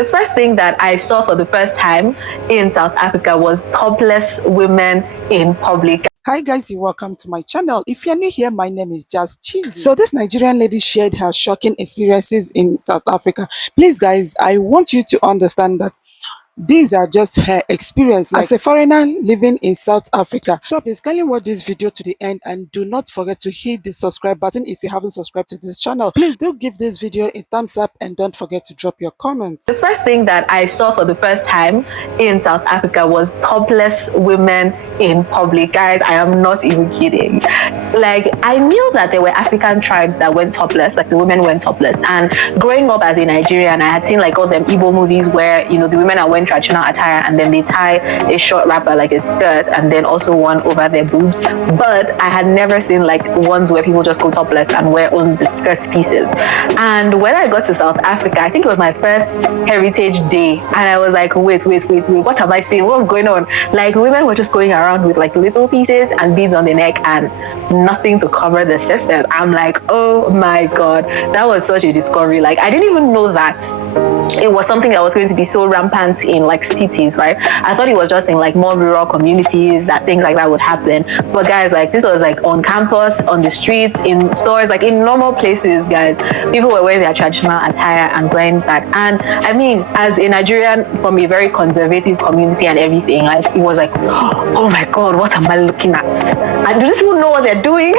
The first thing that I saw for the first time in South Africa was topless women in public. Hi guys, you're welcome to my channel. If you're new here, my name is Just Chizy. So this Nigerian lady shared her shocking experiences in South Africa. Please guys, I want you to understand that these are just her experience as a foreigner living in South Africa. So please kindly watch this video to the end and do not forget to hit the subscribe button if you haven't subscribed to this channel. Please do give this video a thumbs up and don't forget to drop your comments. The first thing that I saw for the first time in South Africa was topless women in public. Guys, I am not even kidding. Like, I knew that there were African tribes that went topless, like the women went topless. And growing up as a Nigerian, I had seen like all them Igbo movies where, you know, the women are wearing traditional attire and then they tie a short wrapper like a skirt and then also one over their boobs. But I had never seen like ones where people just go topless and wear only the skirt pieces. And when I got to South Africa, I think it was my first Heritage Day, and I was like, wait, what am I seeing? What's going on? Like, women were just going around with like little pieces and beads on the neck and nothing to cover the sisters. I'm like, oh my god, that was such a discovery. Like, I didn't even know that it was something that was going to be so rampant in like cities, right? I thought it was just in like more rural communities that things like that would happen. But guys, like, this was like on campus, on the streets, in stores, like in normal places, guys. People were wearing their traditional attire and wearing that. And I mean, as a Nigerian from a very conservative community and everything, like, it was like, oh my god, what am I looking at? And do these people know what they're doing?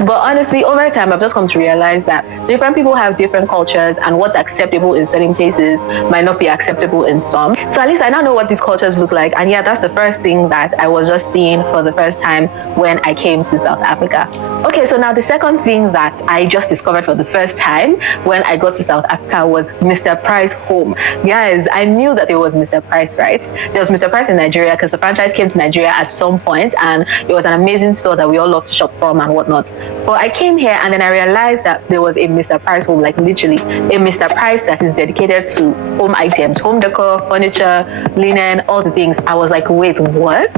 But honestly, over time, I've just come to realize that different people have different cultures, and what's acceptable in certain places might not be acceptable in some. So at least I now know what these cultures look like. And yeah, that's the first thing that I was just seeing for the first time when I came to South Africa. Okay, so now the second thing that I just discovered for the first time when I got to South Africa was Mr. Price home. Guys, I knew that there was Mr. Price, right? There was Mr. Price in Nigeria because the franchise came to Nigeria at some point, and it was an amazing store that we all love to shop from and whatnot. But I came here and then I realized that there was a Mr. Price home, like literally a Mr. Price that is dedicated to home items, home decor, furniture, linen, all the things. I was like, wait, what?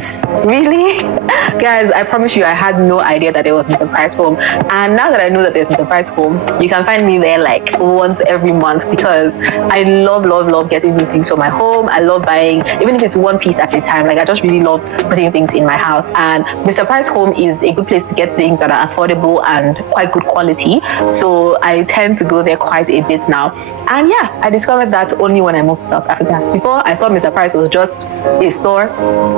Really? Guys, I promise you, I had no idea that there was Mr. Price home. And now that I know that there's Mr. Price home, you can find me there like once every month because I love getting new things for my home. I love buying, even if it's one piece at a time. Like, I just really love putting things in my house. And Mr. Price home is a good place to get things that are affordable and quite good quality. So I tend to go there quite a bit now. And yeah, I discovered that only when I moved to South Africa. Before, I thought Mr. Price was just a store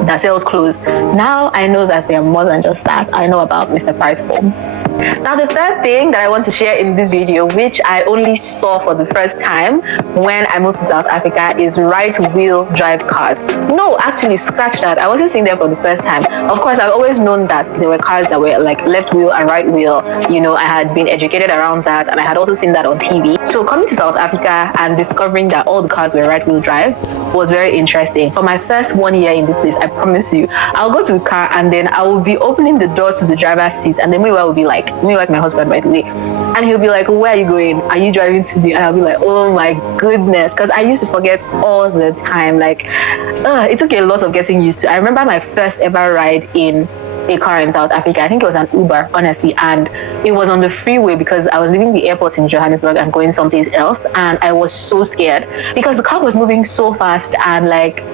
that sells clothes. Now I know that they're more than just that. I know about Mr. Price home. Now, the third thing that I want to share in this video, which I only saw for the first time when I moved to South Africa, is right-wheel drive cars. No, actually, scratch that. I wasn't seeing them for the first time. Of course, I've always known that there were cars that were like left wheel and right wheel. You know, I had been educated around that, and I had also seen that on TV. So coming to South Africa and discovering that all the cars were right-wheel drive was very interesting. For my first 1 year in this place, I promise you, I'll go to the car and then I will be opening the door to the driver's seat, and then meanwhile will be like, me like my husband, by the way, and he'll be like, where are you going? Are you driving to me? And I'll be like, oh my goodness, because I used to forget all the time. Like, it took a lot of getting used to. I remember my first ever ride in a car in South Africa. I think it was an Uber, honestly, and it was on the freeway because I was leaving the airport in Johannesburg and going someplace else, and I was so scared because the car was moving so fast, and like,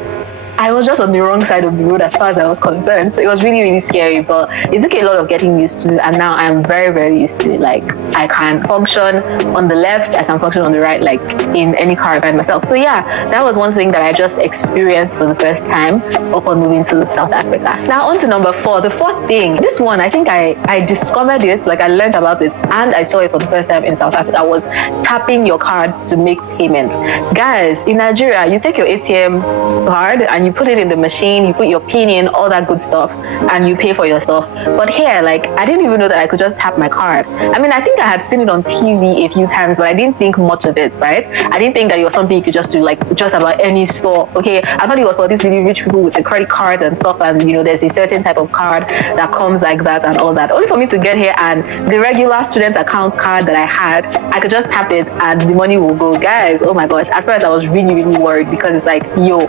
I was just on the wrong side of the road as far as I was concerned. So it was really scary, but it took a lot of getting used to, and now I'm very used to it. Like, I can function on the left, I can function on the right, like in any car I find myself. So yeah, that was one thing that I just experienced for the first time upon moving to South Africa. Now on to number 4. The fourth thing, this one, I think I discovered it, like I learned about it and I saw it for the first time in South Africa, was tapping your card to make payments. Guys, in Nigeria, you take your ATM card and you put it in the machine, you put your PIN in, all that good stuff, and you pay for your stuff. But here, like, I didn't even know that I could just tap my card. I mean, I think I had seen it on TV a few times, but I didn't think much of it, right? I didn't think that it was something you could just do, like, just about any store, okay? I thought it was for these really rich people with the credit cards and stuff, and, you know, there's a certain type of card that comes like that and all that. Only for me to get here and the regular student account card that I had, I could just tap it and the money will go. Guys, oh my gosh, at first I was really worried because it's like, yo,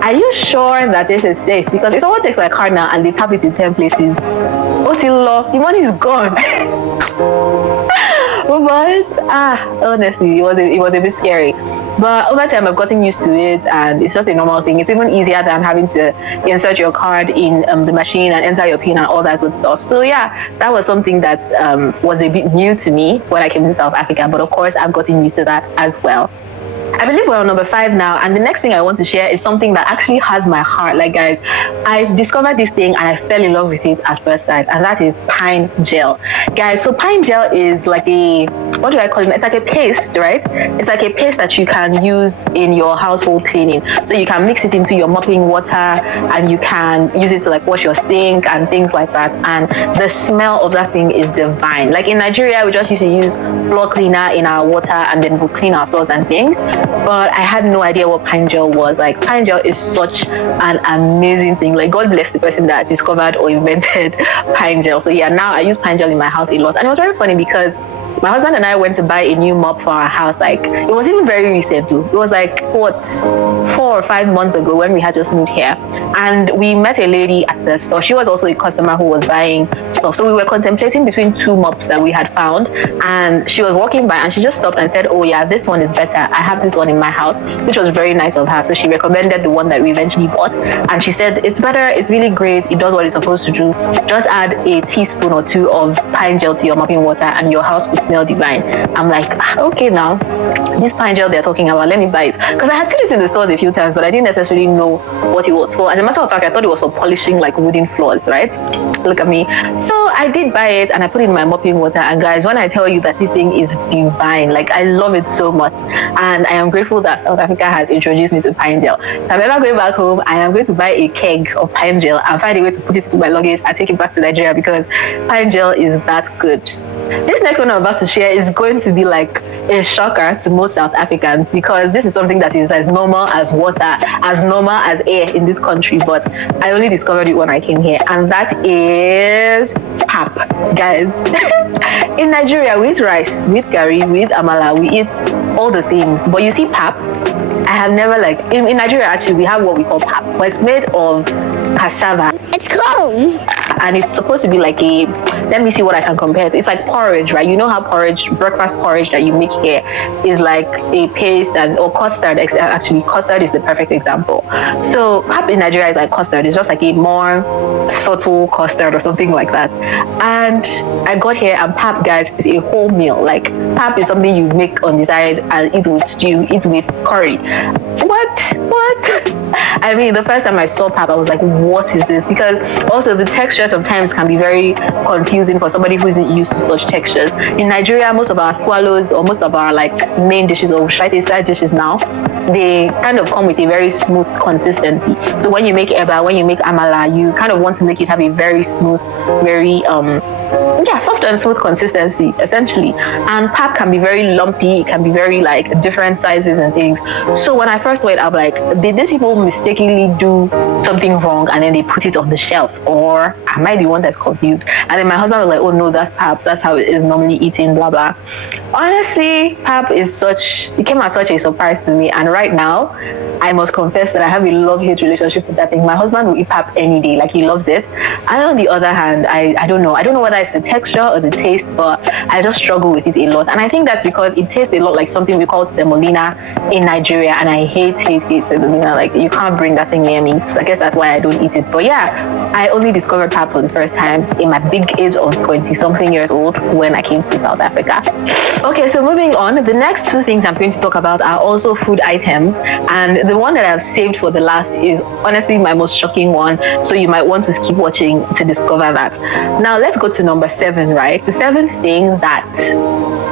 are you sure that this is safe? Because if someone takes my card now and they tap it in 10 places, the money is gone. But honestly, it was a bit scary. But over time, I've gotten used to it, and it's just a normal thing. It's even easier than having to insert your card in the machine and enter your PIN and all that good stuff. So yeah, that was something that was a bit new to me when I came to South Africa. But of course, I've gotten used to that as well. I believe we're on number 5 now, and the next thing I want to share is something that actually has my heart. Like, guys, I discovered this thing and I fell in love with it at first sight, and that is pine gel. Guys, so pine gel is like a, what do I call it? It's like a paste, right? It's like a paste that you can use in your household cleaning. So you can mix it into your mopping water, and you can use it to like wash your sink and things like that. And the smell of that thing is divine. Like in Nigeria, we just used to use floor cleaner in our water, and then we'll clean our floors and things. But I had no idea what pine gel was. Like, pine gel is such an amazing thing. Like, God bless the person that discovered or invented pine gel. So yeah, now I use pine gel in my house a lot. And it was very funny because my husband and I went to buy a new mop for our house. Like, it was even very recent too. It was like, what, 4 or 5 months ago when we had just moved here. And we met a lady at the store. She was also a customer who was buying stuff. So we were contemplating between 2 mops that we had found. And she was walking by and she just stopped and said, oh yeah, this one is better. I have this one in my house, which was very nice of her. So she recommended the one that we eventually bought. And she said, it's better, it's really great, it does what it's supposed to do. Just add a teaspoon or 2 of pine gel to your mopping water and your house will smell divine. I'm like, okay, now this pine gel they're talking about, let me buy it, because I had seen it in the stores a few times, but I didn't necessarily know what it was for. As a matter of fact, I thought it was for polishing like wooden floors, right? Look at me. So I did buy it and I put it in my mopping water, and guys, when I tell you that this thing is divine, like I love it so much, and I am grateful that South Africa has introduced me to pine gel. If I'm ever going back home, I am going to buy a keg of pine gel and find a way to put it into my luggage and take it back to Nigeria, because pine gel is that good. This next one I'm about to share is going to be like a shocker to most South Africans, because this is something that is as normal as water, as normal as air in this country, but I only discovered it when I came here, and that is pap, guys. In Nigeria, we eat rice, we eat curry, we eat amala, we eat all the things, but you see pap, I have never like, in Nigeria actually, we have what we call pap, but it's made of cassava. It's cool. And it's supposed to be like a, let me see what I can compare it. It's like porridge, right? You know how porridge, breakfast porridge that you make here is like a paste and or custard. Actually, custard is the perfect example. So pap in Nigeria is like custard. It's just like a more subtle custard or something like that. And I got here, and pap, guys, is a whole meal. Like, pap is something you make on the side and eat with stew, eat with curry. What? I mean, the first time I saw pap, I was like, what is this? Because also the texture sometimes can be very confusing for somebody who isn't used to such textures. In Nigeria, most of our swallows, or most of our like main dishes, or should I say side dishes now, they kind of come with a very smooth consistency. So when you make eba, when you make amala, you kind of want to make it have a very smooth, very soft and smooth consistency, essentially. And pap can be very lumpy, it can be very like different sizes and things. So when I first saw it, I'm like, did these people mistakenly do something wrong and then they put it on the shelf, or am I the one that's confused? And then my husband was like, oh no, that's pap, that's how it is normally eaten, blah blah. Honestly, pap is it came as such a surprise to me, and right now I must confess that I have a love-hate relationship with that thing. My husband will eat pap any day, like he loves it. And on the other hand, I don't know whether it's the texture or the taste, but I just struggle with it a lot. And I think that's because it tastes a lot like something we call semolina in Nigeria, and I hate semolina. Like, you can't bring that thing near me. So I guess that's why I don't eat it. But yeah, I only discovered pap for the first time in my big age of 20-something years old when I came to South Africa. Okay, so moving on, the next 2 things I'm going to talk about are also food items, and the one that I've saved for the last is honestly my most shocking one, so you might want to keep watching to discover that. Now let's go to number 7, right? The 7th thing that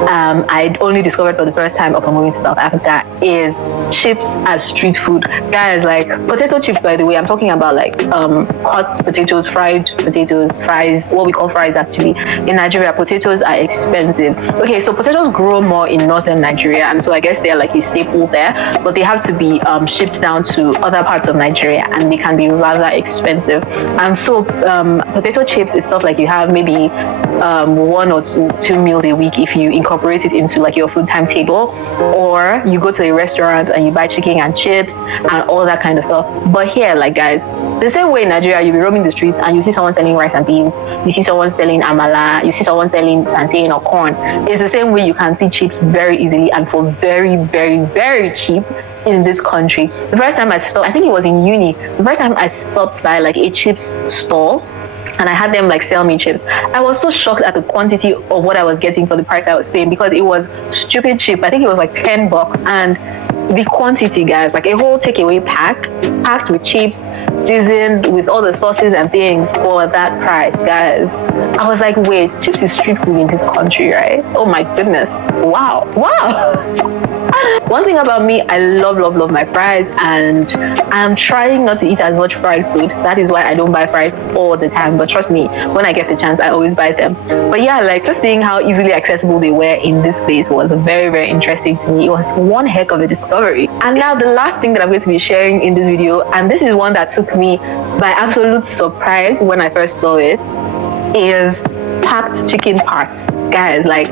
I only discovered for the first time upon moving to South Africa is chips as street food. Guys, like potato chips, by the way, I'm talking about like hot potatoes, fried potatoes, fries, what we call fries actually. In Nigeria, potatoes are expensive. Okay, so potatoes grow more in northern Nigeria, and so I guess they're like a staple there, but they have to be shipped down to other parts of Nigeria, and they can be rather expensive. And so potato chips is stuff like you have maybe 1 or 2 meals a week if you incorporate it into like your food timetable, or you go to a restaurant and you buy chicken and chips and all that kind of stuff. But here, like, guys, The same way in Nigeria, you'll be roaming the streets and you see someone selling rice and beans, you see someone selling amala, you see someone selling plantain or corn. It's the same way you can see chips very easily and for very, very, very cheap in this country. The first time I stopped, I think it was in uni, the first time I stopped by like a chips store and I had them like sell me chips, I was so shocked at the quantity of what I was getting for the price I was paying, because it was stupid cheap. I think it was like $10, and the quantity, guys, like a whole takeaway pack packed with chips, seasoned with all the sauces and things for that price, guys. I was like, wait, chips is street food in this country, right? Oh my goodness. Wow. One thing about me, I love my fries, and I'm trying not to eat as much fried food. That is why I don't buy fries all the time, but trust me, when I get the chance, I always buy them. But yeah, like just seeing how easily accessible they were in this place was very, very interesting to me. It was one heck of a discovery. And now the last thing that I'm going to be sharing in this video, and this is one that took me by absolute surprise when I first saw it, is packed chicken parts. Guys, like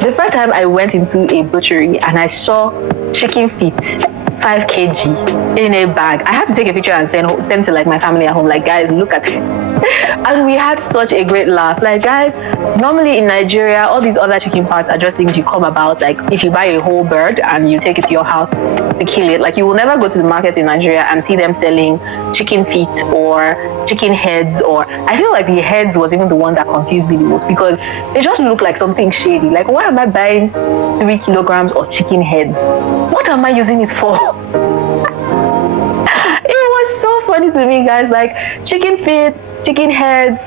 the first time I went into a butchery and I saw chicken feet 5 kg in a bag, I had to take a picture and send to like my family at home, like, guys, look at it. And we had such a great laugh. Like, guys, normally in Nigeria, all these other chicken parts are just things you come about, like if you buy a whole bird and you take it to your house to kill it. Like, you will never go to the market in Nigeria and see them selling chicken feet or chicken heads, or I feel like the heads was even the one that confused me the most, because they just look like something shady. Like, why am I buying 3 kilograms of chicken heads? What am I using it for? It was so funny to me, guys. Like, chicken feet, chicken heads,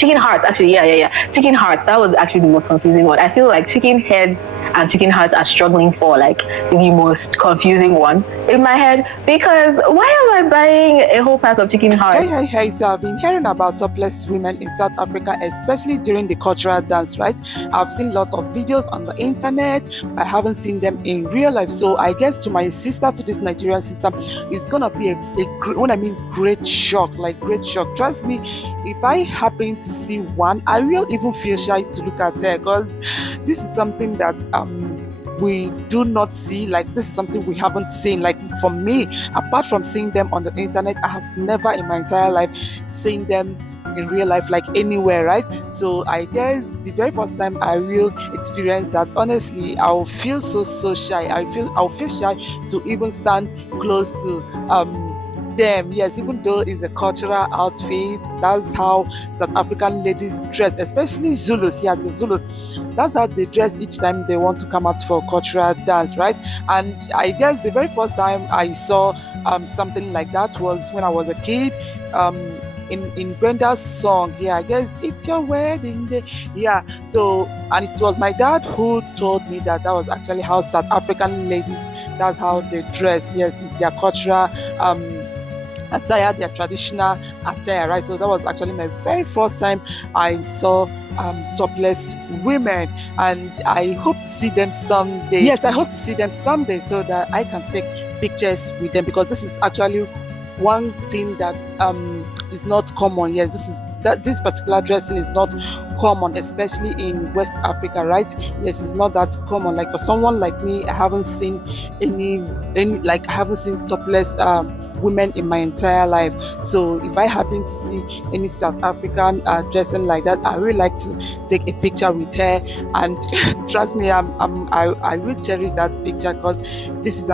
chicken hearts, actually, yeah, chicken hearts. That was actually the most confusing one. I feel like chicken heads and chicken hearts are struggling for like the most confusing one in my head, because why am I buying a whole pack of chicken hearts? Hey, so I've been hearing about topless women in South Africa, especially during the cultural dance, right? I've seen a lot of videos on the internet. I haven't seen them in real life. So I guess to my sister, to this Nigerian sister, it's gonna be when I mean great shock, like great shock. Trust me, if I happen to see one, I will even feel shy to look at her, because this is something that we do not see. Like, this is something we haven't seen. Like, for me, apart from seeing them on the internet, I have never in my entire life seen them in real life, like anywhere, right? So I guess the very first time I will experience that, honestly, I'll feel so shy. I'll feel shy to even stand close to them. Yes, even though it's a cultural outfit, that's how South African ladies dress, especially Zulus. Yeah, the Zulus, that's how they dress each time they want to come out for cultural dance, right? And I guess the very first time I saw something like that was when I was a kid. In Brenda's song, yeah, I guess it's your wedding day. Yeah, so, and it was my dad who told me that that was actually how South African ladies, that's how they dress. Yes, it's their cultural attire, their traditional attire, right? So that was actually my very first time I saw topless women, and I hope to see them someday. Yes, I hope to see them someday so that I can take pictures with them, because this is actually one thing that is not common. Yes, this particular dressing is not common, especially in West Africa, right? Yes, it's not that common. Like, for someone like me, I haven't seen any like, I haven't seen topless women in my entire life. So if I happen to see any South African dressing like that, I would like to take a picture with her, and trust me, I will cherish that picture, because this is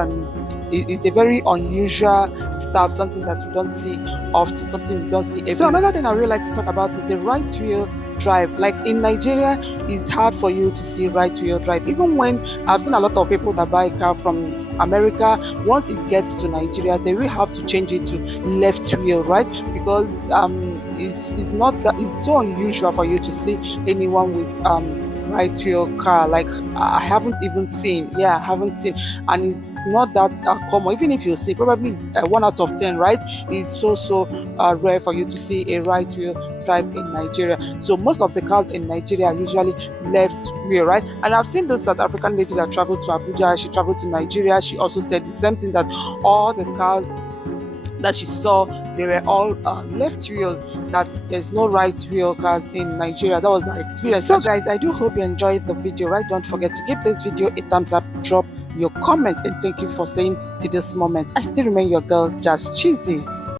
it's a very unusual stuff, something that you don't see often, something you don't see everywhere. So another thing I really like to talk about is the right wheel drive. Like, in Nigeria, it's hard for you to see right wheel drive. Even when I've seen a lot of people that buy a car from America, once it gets to Nigeria, they will have to change it to left wheel, right? Because it's not that, it's so unusual for you to see anyone with right wheel car. Like, I haven't even seen, I haven't seen, and it's not that common. Even if you see, probably it's 1 out of 10, right? It's so rare for you to see a right wheel drive in Nigeria. So most of the cars in Nigeria are usually left wheel, right? And I've seen the South African lady that traveled to Abuja. She traveled to Nigeria. She also said the same thing, that all the cars that she saw, they were all left wheels, that there's no right wheel cars in Nigeria. That was her experience. So guys, I do hope you enjoyed the video, right? Don't forget to give this video a thumbs up, drop your comment, and thank you for staying to this moment. I still remain your girl, Just Cheesy.